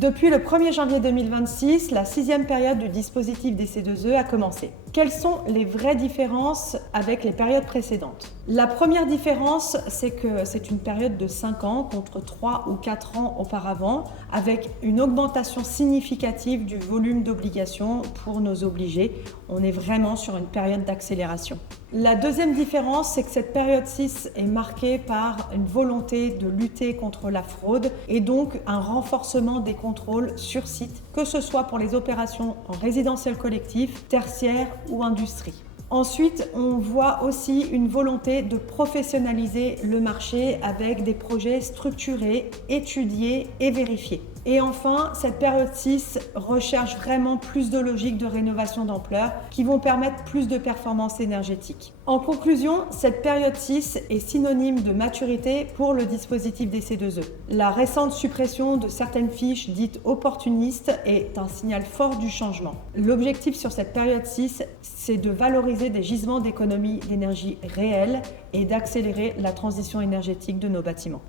Depuis le 1er janvier 2026, la 6e période du dispositif DC2E a commencé. Quelles sont les vraies différences avec les périodes précédentes? La première différence, c'est que c'est une période de 5 ans contre 3 ou 4 ans auparavant, avec une augmentation significative du volume d'obligations pour nos obligés. On est vraiment sur une période d'accélération. La deuxième différence, c'est que cette période 6 est marquée par une volonté de lutter contre la fraude et donc un renforcement des contrôles sur site, que ce soit pour les opérations en résidentiel collectif, tertiaire ou industrie. Ensuite, on voit aussi une volonté de professionnaliser le marché avec des projets structurés, étudiés et vérifiés. Et enfin, cette période 6 recherche vraiment plus de logiques de rénovation d'ampleur qui vont permettre plus de performance énergétique. En conclusion, cette période 6 est synonyme de maturité pour le dispositif DC2E. La récente suppression de certaines fiches dites opportunistes est un signal fort du changement. L'objectif sur cette période 6, c'est de valoriser des gisements d'économie d'énergie réels et d'accélérer la transition énergétique de nos bâtiments.